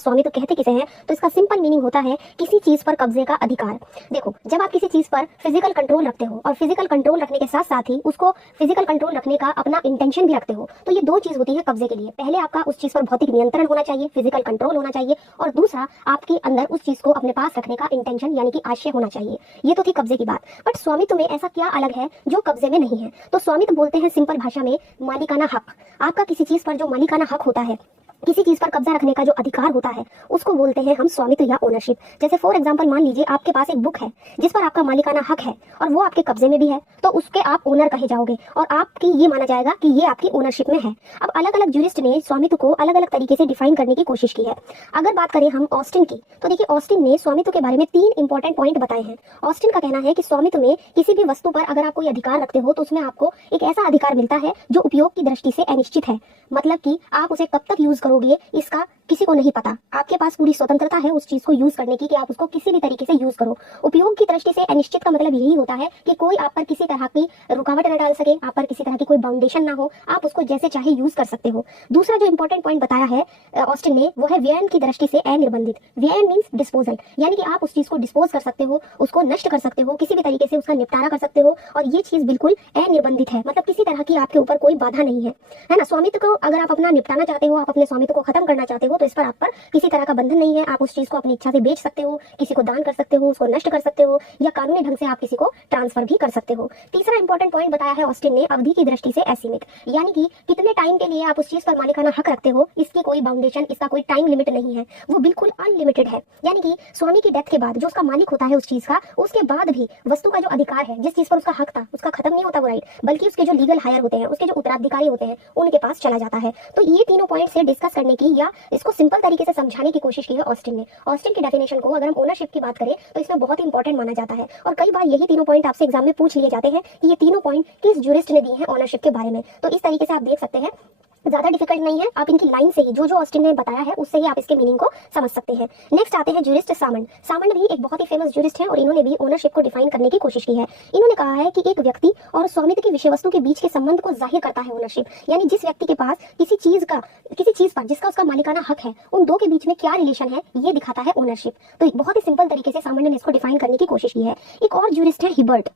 स्वामित्व कहते किसे हैं, तो इसका सिंपल मीनिंग होता है किसी चीज पर कब्जे का अधिकार। देखो, जब आप किसी चीज पर फिजिकल कंट्रोल रखते हो और फिजिकल कंट्रोल रखने के साथ साथ ही उसको फिजिकल कंट्रोल रखने का अपना इंटेंशन भी रखते हो, तो ये दो चीज होती है कब्जे के लिए। पहले आपका उस चीज पर भौतिक नियंत्रण होना चाहिए, फिजिकल कंट्रोल होना चाहिए, और दूसरा आपके अंदर उस चीज को अपने पास रखने का इंटेंशन यानी कि आशय होना चाहिए। ये तो थी कब्जे की बात। बट स्वामित्व में ऐसा क्या अलग है जो कब्जे में नहीं है? तो स्वामित्व बोलते हैं सिंपल भाषा में मालिकाना हक। आपका किसी चीज पर जो मालिकाना हक होता है, किसी चीज पर कब्जा रखने का जो अधिकार होता है, उसको बोलते हैं हम स्वामित्व या ओनरशिप। जैसे फॉर एग्जांपल मान लीजिए आपके पास एक बुक है जिस पर आपका मालिकाना हक है और वो आपके कब्जे में भी है, तो उसके आप ओनर कहे जाओगे और आपकी ये माना जाएगा कि ये आपकी ओनरशिप में है। अब अलग अलग ज्यूरिस्ट ने स्वामित्व को अलग अलग तरीके से डिफाइन करने की कोशिश की है। अगर बात करें हम ऑस्टिन की, तो देखिए ऑस्टिन ने स्वामित्व के बारे में 3 इंपॉर्टेंट पॉइंट बताए हैं। ऑस्टिन का कहना है कि स्वामित्व में किसी भी वस्तु पर अगर आप कोई अधिकार रखते हो तो उसमें आपको एक ऐसा अधिकार मिलता है जो उपयोग की दृष्टि से अनिश्चित है। मतलब कि आप उसे कब तक यूज करोगे इसका किसी को नहीं पता। आपके पास पूरी स्वतंत्रता है उस चीज को यूज करने की कि आप उसको किसी भी तरीके से यूज करो। उपयोग की दृष्टि से अनिश्चित का मतलब यही होता है कि कोई आप पर किसी तरह की रुकावट न डाल सके, आप पर किसी तरह की कोई बाउंडेशन ना हो, आप उसको जैसे चाहे यूज कर सकते हो। दूसरा जो इंपॉर्टेंट पॉइंट बताया है ऑस्टिन ने, वो है व्ययन की दृष्टि से अनिर्बंधित। व्ययन मींस डिस्पोजल, यानी कि आप उस चीज को डिस्पोज कर सकते हो, उसको नष्ट कर सकते हो, किसी भी तरीके से उसका निपटारा कर सकते हो, और ये चीज बिल्कुल अनिर्बंधित है। मतलब किसी तरह की आपके ऊपर कोई बाधा नहीं है ना। स्वामित्व को अगर आप अपना निपटाना चाहते हो, आप अपने स्वामित्व को खत्म करना चाहते हो, तो इस पर आप पर किसी तरह का बंधन नहीं है। आप उस चीज को अपनी इच्छा से बेच सकते हो, किसी को दान कर सकते हो, उसको नष्ट कर सकते हो, या कानूनी ढंग से आप किसी को ट्रांसफर भी कर सकते हो। तीसरा इंपॉर्टेंट पॉइंट बताया है ऑस्टिन ने अवधि की दृष्टि से असीमित, यानी कि कितने टाइम के लिए आप उस चीज पर मालिकाना हक रखते हो, इसकी कोई बाउंडेशन, इसका कोई टाइम लिमिट नहीं है, वो बिल्कुल अनलिमिटेड है। यानी कि स्वामी की डेथ के बाद जो उसका मालिक होता है उस चीज का, उसके बाद भी वस्तु का जो अधिकार है, जिस चीज पर उसका हक था, उसका खत्म नहीं होता वो राइट, बल्कि उसके जो लीगल हायर होते हैं, उसके जो उत्तराधिकारी होते हैं, उनके पास चला जाता है। तो ये तीनों पॉइंट से डिस्कस करने की या इसको सिंपल तरीके से समझाने की कोशिश की है ऑस्टिन ने। ऑस्टिन की डेफिनेशन को अगर हम ओनरशिप की बात करें तो इसमें बहुत ही इंपॉर्टेंट माना जाता है, और कई बार यही तीनों पॉइंट आपसे एग्जाम में पूछ लिए जाते हैं कि ये तीनों पॉइंट किस ज्यूरिस्ट ने दिए हैं ओनरशिप के बारे में। तो इस तरीके से आप देख सकते हैं, ज्यादा डिफिकल्ट नहीं है, आप इनकी लाइन से ही जो ऑस्टिन ने बताया है उससे ही आप इसके मीनिंग को समझ सकते हैं। नेक्स्ट आते हैं ज्यूरिस्ट सामंड। सामंड भी एक बहुत ही फेमस ज्यूरिस्ट है और इन्होंने भी ओनरशिप को डिफाइन करने की कोशिश की है। इन्होंने कहा है कि एक व्यक्ति और स्वामित्व की विषय वस्तु के बीच के संबंध को जाहिर करता है ओनरशिप, यानी जिस व्यक्ति के पास किसी चीज पर जिसका उसका मालिकाना हक है, उन दो के बीच में क्या रिलेशन है ये दिखाता है ओनरशिप। तो बहुत ही सिंपल तरीके से सामंड ने इसको डिफाइन करने की कोशिश की है। एक और ज्यूरिस्ट है हिबर्ट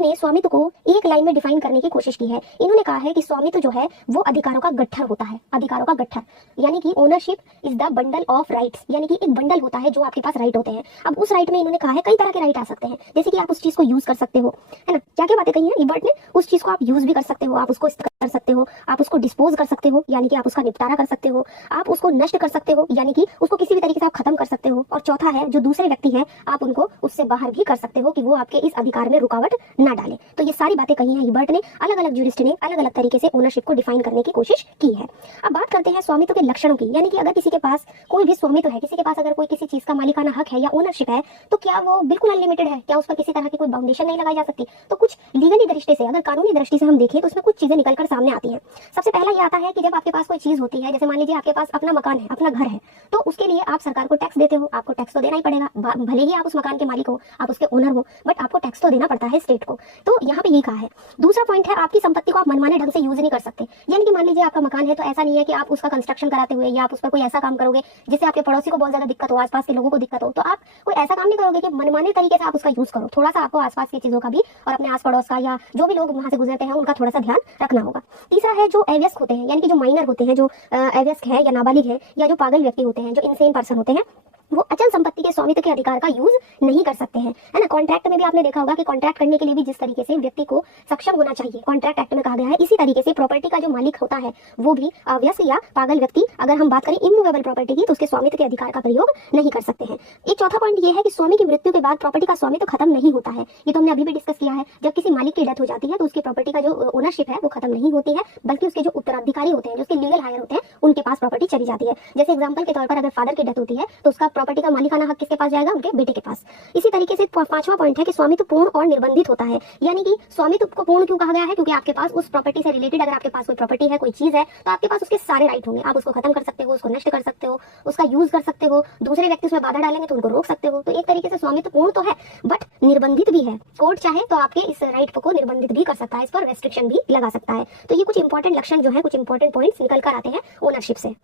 ने स्वामित्व को एक लाइन में डिफाइन करने की कोशिश की है। इन्होंने कहा है कि स्वामित्व जो है वो अधिकारों का गट्ठर होता है, अधिकारों का गट्ठर, यानी कि ownership is the bundle of rights, यानी कि एक बंडल होता है जो आपके पास राइट होते हैं। अब उस राइट में इन्होंने कहा है कई तरह के राइट आ सकते हैं, जैसे कि आप उस चीज को यूज कर सकते हो, है ना। क्या क्या बातें कही है हिबर्ट ने, उस चीज को आप यूज भी कर सकते हो, आप उसको कर सकते हो, आप उसको डिस्पोज कर सकते हो, यानी कि आप उसका निपटारा कर सकते हो, आप उसको नष्ट कर सकते हो, यानी कि उसको किसी भी तरीके से आप खत्म कर सकते हो, और चौथा है जो दूसरे व्यक्ति हैं आप उनको उससे बाहर भी कर सकते हो कि वो आपके इस अधिकार में रुकावट ना डाले। तो ये सारी बातें कही हैं हिबर्ट ने। अलग अलग ज्यूरिस्ट ने अलग अलग तरीके से ओनरशिप को डिफाइन करने की कोशिश की है। अब बात करते हैं स्वामित्व के लक्षणों की, यानी कि अगर किसी के पास कोई भी स्वामित्व है, किसी के पास अगर कोई किसी चीज का मालिकाना हक है या ओनरशिप है, तो क्या वो बिल्कुल अनलिमिटेड है? क्या उस पर किसी तरह की कोई बाउंडेशन नहीं लगाई जा सकती? तो कुछ लीगली दृष्टि से, अगर कानूनी दृष्टि से हम देखें तो उसमें कुछ चीजें निकलकर सामने आती हैं। सबसे पहला ये आता है कि जब आपके पास कोई चीज होती है, जैसे मान लीजिए आपके पास अपना मकान है, अपना घर है, तो उसके लिए आप सरकार को टैक्स देते हो, आपको टैक्स तो देना ही पड़ेगा, भले ही आप उस मकान के मालिक हो, आप उसके ओनर हो, बट आपको टैक्स तो देना पड़ता है स्टेट को। तो यहाँ पे यही कहा है। दूसरा पॉइंट है आपकी संपत्ति को आप मनमाने ढंग से यूज नहीं कर सकते, यानी कि मान लीजिए आपका मकान है तो ऐसा नहीं है कि आप उसका कंस्ट्रक्शन कराते हुए या आप उस पर कोई ऐसा काम करोगे जिससे आपके पड़ोसी को बहुत ज्यादा दिक्कत हो, आसपास के लोगों को दिक्कत हो, तो आप कोई ऐसा काम नहीं करोगे कि मनमाने तरीके से आप उसका यूज करो। थोड़ा सा आपको आसपास की चीजों का भी और अपने आस पड़ोस का या जो भी लोग वहां से गुजरते हैं उनका थोड़ा सा ध्यान रखना होगा। तीसरा है जो अवयस्क होते हैं, यानी कि जो माइनर होते हैं, जो अवयस्क है या नाबालिग है या जो पागल व्यक्ति होते हैं, जो इनसेन पर्सन होते हैं, वो अचल संपत्ति के स्वामित्व के अधिकार का यूज नहीं कर सकते हैं, है ना। कॉन्ट्रैक्ट में भी आपने देखा होगा कि कॉन्ट्रैक्ट करने के लिए भी जिस तरीके से व्यक्ति को सक्षम होना चाहिए, कॉन्ट्रैक्ट एक्ट में कहा गया है, इसी तरीके से प्रॉपर्टी का जो मालिक होता है वो भी अवयस्क या पागल व्यक्ति, अगर हम बात करें इमूवेबल प्रॉपर्टी की, तो उसके स्वामित्व के अधिकार का प्रयोग नहीं कर सकते हैं। एक चौथा पॉइंट ये है कि स्वामी की मृत्यु के बाद प्रॉपर्टी का स्वामित्व खत्म नहीं होता है। ये तो हमने अभी भी डिस्कस किया है, जब किसी मालिक की डेथ हो जाती है तो उसकी प्रॉपर्टी का जो ओनरशिप है वो खत्म नहीं होती है, बल्कि उसके जो उत्तराधिकारी होते हैं, जो उसके लीगल हायर होते हैं, उनके पास प्रॉपर्टी चली जाती है। जैसे एग्जाम्पल के तौर पर अगर फादर की डेथ होती है तो उसका प्रॉपर्टी का मालिकाना किसके पास जाएगा? उनके बेटे के पास। इसी तरीके से पांचवा पॉइंट है कि स्वामित्व पूर्ण और निर्बंधित होता है, यानी कि स्वामित्व को पूर्ण क्यों कहा गया है? क्योंकि आपके पास उस प्रॉपर्टी से रिलेटेड अगर आपके पास कोई प्रॉपर्टी है, कोई चीज है, तो आपके पास उसके सारे राइट होंगे। आप उसको खत्म कर सकते हो, उसको नष्ट कर सकते हो, उसका यूज कर सकते हो, दूसरे व्यक्ति उसमें बाधा डालेंगे तो उनको रोक सकते हो। तो एक तरीके से स्वामित्व पूर्ण तो है बट निर्बंधित भी है। कोर्ट चाहे तो आपके इस राइट को निर्बंधित भी कर सकता है, इस पर रेस्ट्रिक्शन भी लगा सकता है। तो ये कुछ इंपॉर्टेंट लक्षण जो है, कुछ इंपॉर्टेंट पॉइंट्स निकल कर आते हैं ओनरशिप से।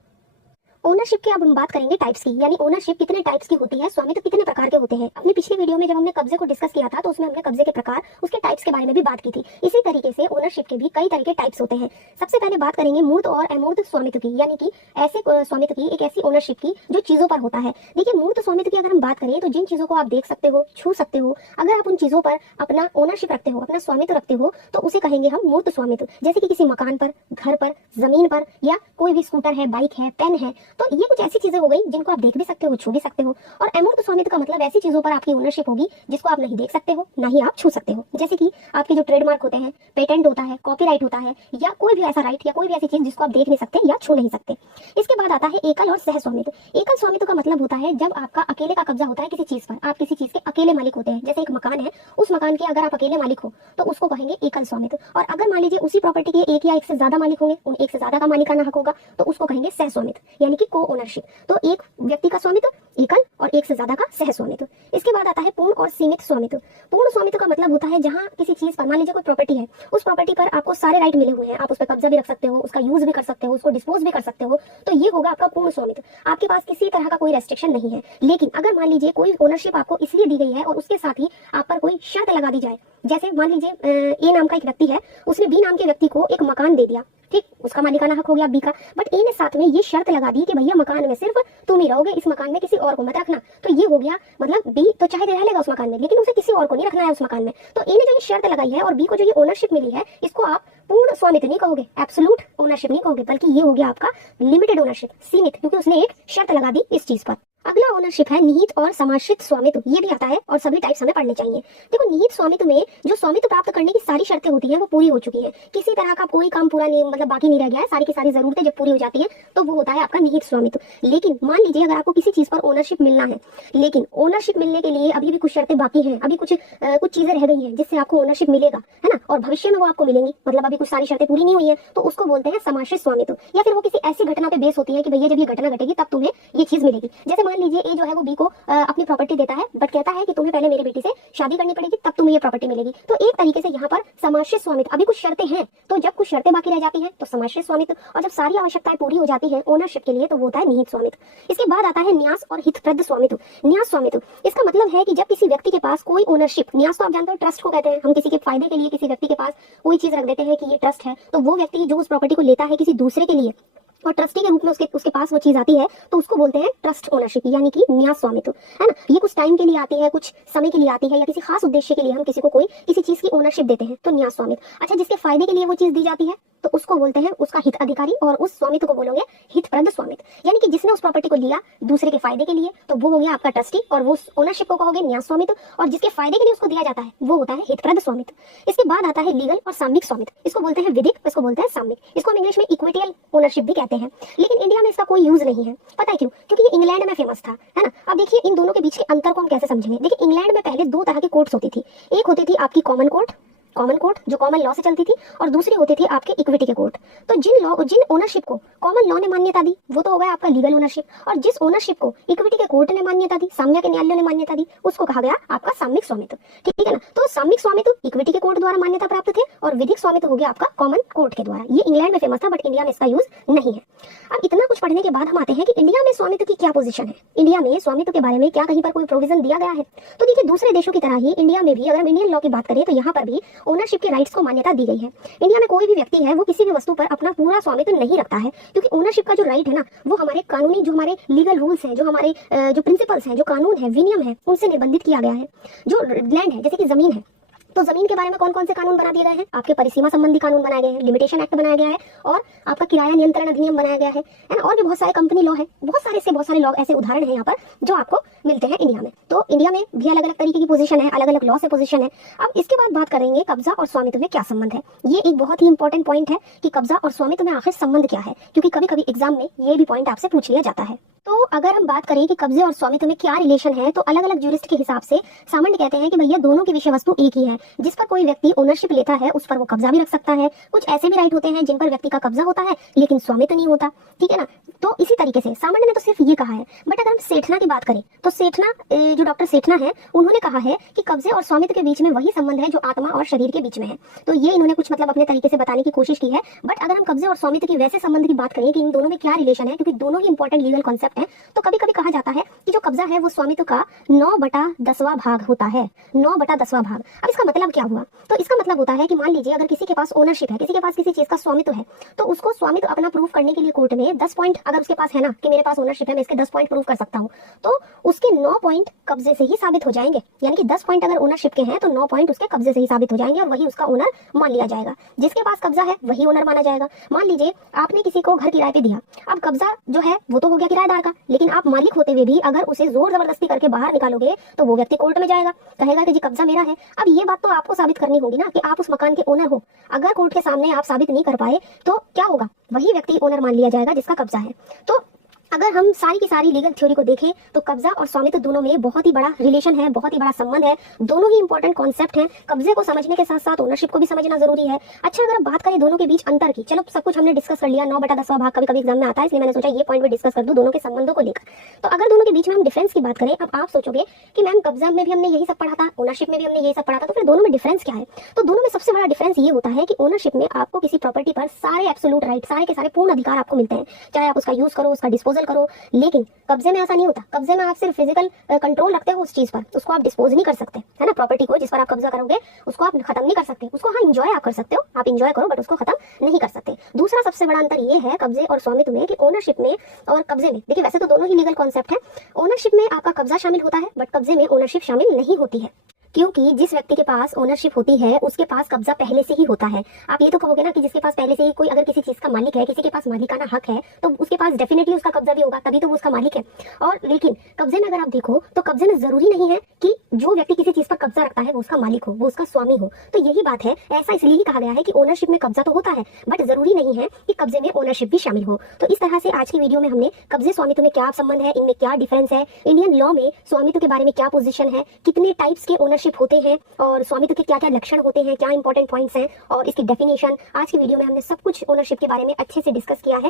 ओनरशिप की अब हम बात करेंगे टाइप्स की, यानी ओनरशिप कितने टाइप्स की होती है, स्वामित्व कितने प्रकार के होते हैं। अपनी पिछली वीडियो में जब हमने कब्जे को डिस्कस किया था तो उसमें हमने कब्जे के प्रकार, उसके टाइप्स के बारे में भी बात की थी। इसी तरीके से ओनरशिप के भी कई तरह के टाइप्स होते हैं। सबसे पहले बात करेंगे मूर्त और अमूर्त स्वामित्व की, यानी कि ऐसे स्वामित्व की, एक ऐसी ओनरशिप की जो चीजों पर होता है। देखिए, मूर्त स्वामित्व की अगर हम बात करें तो जिन चीजों को आप देख सकते हो, छू सकते हो, अगर आप उन चीजों पर अपना ओनरशिप रखते हो, अपना स्वामित्व रखते हो, तो उसे कहेंगे हम मूर्त स्वामित्व। जैसे कि किसी मकान पर, घर पर, जमीन पर, या कोई भी स्कूटर है, बाइक है, पेन है, तो ये कुछ ऐसी चीजें हो गई जिनको आप देख भी सकते हो, छू भी सकते हो। और अमूर्त स्वामित्व का मतलब ऐसी चीजों पर आपकी ओनरशिप होगी जिसको आप नहीं देख सकते हो, ना ही आप छू सकते हो। जैसे कि आपके जो ट्रेडमार्क होते हैं, पेटेंट होता है, कॉपीराइट होता है, या कोई भी ऐसा राइट या कोई भी ऐसी चीज जिसको आप देख नहीं सकते या छू नहीं सकते। इसके बाद आता है एकल और सह स्वामित्व। एकल स्वामित्व का मतलब होता है जब आपका अकेले का कब्जा होता है किसी चीज पर, आप किसी चीज के अकेले मालिक होते हैं। जैसे एक मकान है, उस मकान के अगर आप अकेले मालिक हो तो उसको कहेंगे एकल स्वामित्व। और अगर मान लीजिए उसी प्रॉपर्टी के एक या एक से ज्यादा मालिक होंगे, उन एक से ज्यादा का मालिकाना हक होगा, तो उसको कहेंगे सह स्वामित्व, यानी कि को ओनरशिप। तो एक व्यक्ति का स्वामित्व एकल और एक से ज्यादा का सह स्वामित्व। इसके बाद आता है पूर्ण और सीमित स्वामित्व। पूर्ण स्वामित्व का मतलब होता है जहां किसी चीज पर, मान लीजिए कोई प्रॉपर्टी है, उस प्रॉपर्टी पर आपको सारे राइट मिले हुए हैं, आप उस पर कब्जा भी रख सकते हो, उसका यूज भी कर सकते हो, उसको डिस्पोज भी कर सकते हो, तो ये होगा आपका पूर्ण स्वामित्व। आपके पास किसी तरह का कोई रेस्ट्रिक्शन नहीं है। लेकिन अगर मान लीजिए कोई ओनरशिप आपको इसलिए दी गई है और उसके साथ ही आप पर कोई शर्त लगा दी जाए, जैसे मान लीजिए ए नाम का एक व्यक्ति है, उसने बी नाम के व्यक्ति को एक मकान दे दिया, ठीक, उसका मालिकाना हक हो गया बी का, बट ए ने साथ में ये शर्त लगा दी कि भैया मकान में सिर्फ तुम ही रहोगे, इस मकान में किसी और को मत रखना। तो ये हो गया, मतलब बी तो चाहे रह लेगा उस मकान में, लेकिन उसे किसी और को नहीं रखना है उस मकान में। तो ए ने जो ये शर्त लगाई है और बी को जो ये ओनरशिप मिली है, इसको आप पूर्ण स्वामित्व नहीं कहोगे, एब्सोल्यूट ओनरशिप नहीं कहोगे, बल्कि ये हो गया आपका लिमिटेड ओनरशिप, सीमित, क्योंकि उसने एक शर्त लगा दी इस चीज पर। अगला ओनरशिप है निहित और समाश्रित स्वामित्व। ये भी आता है और सभी टाइप्स हमें पढ़ने चाहिए। देखो, निहित स्वामित्व में जो स्वामित्व प्राप्त करने की सारी शर्तें होती हैं वो पूरी हो चुकी हैं, किसी तरह का कोई काम पूरा नहीं, मतलब बाकी नहीं रह गया है, सारी की सारी जरूरतें जब पूरी हो जाती है तो वो होता है आपका निहित स्वामित्व। लेकिन मान लीजिए अगर आपको किसी चीज पर ओनरशिप मिलना है, लेकिन ओनरशिप मिलने के लिए अभी भी कुछ शर्तें बाकी हैं, अभी कुछ चीजें रह गई हैं जिससे आपको ओनरशिप मिलेगा, है ना, और भविष्य में वो आपको मिलेंगी, मतलब अभी कुछ सारी शर्तें पूरी नहीं हुई है, तो उसको बोलते हैं समाश्रित स्वामित्व। या फिर वो किसी ऐसी घटना पे बेस होती है कि भैया जब ये घटना घटेगी तब तुम्हें ये चीज मिलेगी। जैसे मान लीजिए ए जो है वो को अपनी प्रॉपर्टी देता है, बट कहता है कि तुम्हें पहले मेरी बेटी से शादी करनी पड़ेगी तब तुम्हें ये प्रॉपर्टी मिलेगी। तो एक तरीके से यहाँ पर समाश्रित स्वामित्व, अभी कुछ शर्तें हैं, तो जब कुछ शर्तें बाकी रह जाती हैं तो समाश्रित स्वामित्व, और जब सारी आवश्यकताएं पूरी हो जाती है ओनरशिप के लिए तो वो होता है निहित स्वामित्व। इसके बाद आता है न्यास और हितप्रद स्वामित्व। न्यास स्वामित्व, इसका मतलब है कि जब किसी व्यक्ति के पास कोई ओनरशिप, न्यास तो आप जानते हो ट्रस्ट को कहते हैं, हम किसी के फायदे के लिए किसी व्यक्ति के पास कोई चीज रख देते हैं कि ये ट्रस्ट है, तो वो व्यक्ति जो उस प्रॉपर्टी को लेता है किसी दूसरे के लिए और ट्रस्टी के रूप में उसके पास वो चीज आती है, तो उसको बोलते हैं ट्रस्ट ओनरशिप, यानी कि न्यास स्वामित्व, है ना। ये कुछ टाइम के लिए आती है, कुछ समय के लिए आती है, या किसी खास उद्देश्य के लिए हम किसी को कोई किसी चीज की ओनरशिप देते हैं, तो न्यास स्वामित्व। अच्छा, जिसके फायदे के लिए वो चीज दी जाती है तो उसको बोलते हैं उसका हित अधिकारी, और उस स्वामित्व को बोलोगे हितप्रद स्वामित्व, यानी कि जिसने उस प्रॉपर्टी को लिया दूसरे के फायदे के लिए तो वो हो गया आपका ट्रस्टी, और वो ओनरशिप को कहोगे न्यास स्वामित्व, और जिसके फायदे के लिए उसको दिया जाता है वो होता है हितप्रद स्वामित्व। इसके बाद आता है लीगल और सामयिक स्वामित्व। इसको बोलते हैं विधिक, इसको बोलते हैं सामयिक, इसको हम इंग्लिश में इक्विटियल ओनरशिप भी कहते हैं। लेकिन इंडिया में इसका कोई यूज नहीं है, पता है क्यों? क्योंकि ये इंग्लैंड में फेमस था, है ना। अब देखिए इन दोनों के बीच के अंतर को हम कैसे समझेंगे। देखिए, इंग्लैंड में पहले दो तरह की कोर्ट्स होती थी, एक होती थी आपकी कॉमन कोर्ट जो कॉमन लॉ से चलती थी, और दूसरी होती थी आपके इक्विटी के कोर्ट। तो जिन ओनरशिप को कॉमन लॉ ने मान्यता दी वो तो हो गया आपका लीगल ओनरशिप, और जिस ओनरशिप को इक्विटी के कोर्ट ने मान्यता दी, साम्य के न्यायालय ने मान्यता दी, उसको कहा गया आपका सामयिक स्वामित्व, ठीक है ना। तो सामयिक स्वामित्व इक्विटी के कोर्ट द्वारा मान्यता प्राप्त थे, और विधिक स्वामित्व हो गया आपका कॉमन कोर्ट के द्वारा। ये इंग्लैंड में फेमस था, बट इंडिया में इसका यूज नहीं है। अब इतना कुछ पढ़ने के बाद हम आते हैं कि इंडिया में स्वामित्व की क्या पोजीशन है, इंडिया में स्वामित्व के बारे में क्या कहीं पर कोई प्रोविजन दिया गया है। तो देखिए, दूसरे देशों की तरह ही इंडिया में भी, अगर हम इंडियन लॉ की बात करें तो यहाँ पर भी ओनरशिप के राइट्स मान्यता दी गई है। इंडिया में कोई भी व्यक्ति है वो किसी भी वस्तु पर अपना पूरा स्वामित्व नहीं रखता है, क्योंकि ओनरशिप का जो राइट है ना, वो हमारे कानूनी, जो हमारे लीगल रूल्स हैं, जो हमारे जो प्रिंसिपल्स हैं, जो कानून है, विनियम है, उनसे निर्बंधित किया गया है। जो लैंड है, जैसे कि जमीन है, तो जमीन के बारे में कौन कौन से कानून बना दिए गए हैं? आपके परिसीमा संबंधी कानून बनाए गए हैं, लिमिटेशन एक्ट बनाया गया है, और आपका किराया नियंत्रण अधिनियम बनाया गया है ना, और भी बहुत सारे कंपनी लॉ है, बहुत सारे लॉ ऐसे उदाहरण हैं यहाँ पर जो आपको मिलते हैं इंडिया में। तो इंडिया में भी अलग अलग तरीके की पोजीशन है, अलग अलग लॉ से पोजीशन है। अब इसके बाद बात करेंगे कब्जा और स्वामित्व में क्या संबंध है। ये एक बहुत ही इंपॉर्टेंट पॉइंट है कि कब्जा और स्वामित्व में आखिर संबंध क्या है, क्योंकि कभी कभी एग्जाम में ये भी पॉइंट आपसे पूछ लिया जाता है। तो अगर हम बात करें कि कब्जे और स्वामित्व में क्या रिलेशन है, तो अलग अलग ज्यूरिस्ट के हिसाब से सामान्य कहते हैं कि भैया दोनों की विषय वस्तु एक ही है। जिस पर कोई व्यक्ति ओनरशिप लेता है उस पर वो कब्जा भी रख सकता है। कुछ ऐसे भी राइट होते हैं जिन पर व्यक्ति का कब्जा होता है लेकिन स्वामित्व नहीं होता, ठीक है ना। तो इसी तरीके से सामान्य ने तो सिर्फ ये कहा है, बट अगर हम सेठना की बात करें तो सेठना जो डॉक्टर सेठना है उन्होंने कहा है कि कब्जे और स्वामित्व के बीच में वही संबंध है जो आत्मा और शरीर के बीच में है। तो ये इन्होंने कुछ मतलब अपने तरीके से बताने की कोशिश की है। बट अगर हम कब्जे और स्वामित्व के वैसे संबंध की बात करें कि इन दोनों में क्या रिलेशन है, क्योंकि दोनों ही इंपॉर्टेंट लीगल कॉन्सेप्ट है, तो कभी कभी कहा जाता है कि जो कब्जा है वो स्वामित्व का 9/10वां भाग होता है। 9/10वां भाग। अब इसका मतलब क्या हुआ? तो इसका मतलब होता है कि मान लीजिए अगर किसी के पास ओनरशिप है, किसी के पास किसी चीज का स्वामित्व है, तो उसको स्वामित्व अपना प्रूव करने के लिए कोर्ट में 10 पॉइंट अगर उसके पास है ना कि मेरे पास ओनरशिप है, मैं इसके 10 पॉइंट प्रूव कर सकता हूँ, तो उसके 9 पॉइंट कब्जे से ही साबित हो जाएंगे। यानी कि 10 पॉइंट अगर ओनरशिप के हैं तो 9 पॉइंट उसके कब्जे से ही साबित हो जाएंगे और वही उसका ओनर मान लिया जाएगा। जिसके पास कब्जा है वही ओनर माना जाएगा। मान लीजिए आपने किसी को घर किराए पे दिया, अब कब्जा जो है वो तो हो गया किराएदार का, लेकिन आप मालिक होते हुए भी अगर उसे जोर जबरदस्ती करके बाहर निकालोगे तो वो व्यक्ति कोर्ट में जाएगा, कहेगा कि जी कब्जा मेरा है। अब ये बात तो आपको साबित करनी होगी ना कि आप उस मकान के ओनर हो। अगर कोर्ट के सामने आप साबित नहीं कर पाए तो क्या होगा? वही व्यक्ति ओनर मान लिया जाएगा जिसका कब्जा है। तो अगर हम सारी की सारी लीगल थ्योरी को देखें तो कब्जा और स्वामित्व दोनों में बहुत ही बड़ा रिलेशन है, बहुत ही बड़ा संबंध है। दोनों ही इंपॉर्टेंट कॉन्सेप्ट हैं। कब्जे को समझने के साथ साथ ओनरशिप को भी समझना जरूरी है। अच्छा, अगर हम बात करें दोनों के बीच अंतर की, चलो सब कुछ हमने डिस्कस कर लिया, 9/10वां भाग कभी कभी एग्जाम में आता है, इसलिए मैंने सोचा ये पॉइंट भी डिस्कस कर दूं दोनों के संबंधों को लेकर। तो अगर दोनों के बीच में हम डिफरेंस की बात करें, अब आप सोचोगे कि मैम कब्जा में भी हमने यही सब पढ़ा था, ओनरशिप में भी हमने यही सब पढ़ा था, तो फिर दोनों में डिफरेंस क्या है? तो दोनों में सबसे बड़ा डिफरेंस ये होता है कि ओनरशिप में आपको किसी प्रॉपर्टी पर सारे एब्सोल्यूट राइट, सारे के सारे पूर्ण अधिकार आपको मिलते हैं, चाहे आप उसका यूज करो, उसका डिस्पोजल करो। लेकिन कब्जे में ऐसा नहीं होता। कब्जे में आप सिर्फ फिजिकल कंट्रोल रखते हो उस चीज पर, उसको आप डिस्पोज नहीं कर सकते, है ना। प्रॉपर्टी को जिस पर आप कब्जा करोगे उसको आप खत्म नहीं कर सकते। उसको हाँ इंजॉय आप कर सकते हो, आप इंजॉय करो, बट उसको खत्म नहीं कर सकते। दूसरा सबसे बड़ा अंतर ये है कब्जे और स्वामित्व में कि ओनरशिप में और कब्जे में, देखिए वैसे तो दोनों ही लीगल कॉन्सेप्ट है। ओनरशिप में आपका कब्जा शामिल होता है बट कब्जे में ओनरशिप शामिल नहीं होती है, क्योंकि जिस व्यक्ति के पास ओनरशिप होती है उसके पास कब्जा पहले से ही होता है। आप ये तो कहोगे ना कि जिसके पास पहले से ही कोई अगर किसी चीज का मालिक है, किसी के पास मालिकाना हक है, तो उसके पास डेफिनेटली उसका कब्जा भी होगा, तभी तो वो उसका मालिक है। और लेकिन कब्जे में अगर आप देखो तो कब्जे में जरूरी नहीं है कि जो व्यक्ति किसी चीज पर कब्जा रखता है वो उसका मालिक हो, वो उसका स्वामी हो। तो यही बात है, ऐसा इसलिए ही कहा गया है कि ओनरशिप में कब्जा तो होता है बट जरूरी नहीं है कि कब्जे में ओनरशिप भी शामिल हो। तो इस तरह से आज की वीडियो में हमने कब्जे स्वामित्व में क्या संबंध है, इनमें क्या डिफरेंस है, इंडियन लॉ में स्वामित्व के बारे में क्या पोजीशन है, कितने टाइप्स के ओनरशिप होते हैं और स्वामित्व के क्या क्या लक्षण होते हैं, क्या इंपॉर्टेंट पॉइंट्स हैं और इसकी डेफिनेशन, आज की वीडियो में हमने सब कुछ ओनरशिप के बारे में अच्छे से डिस्कस किया है।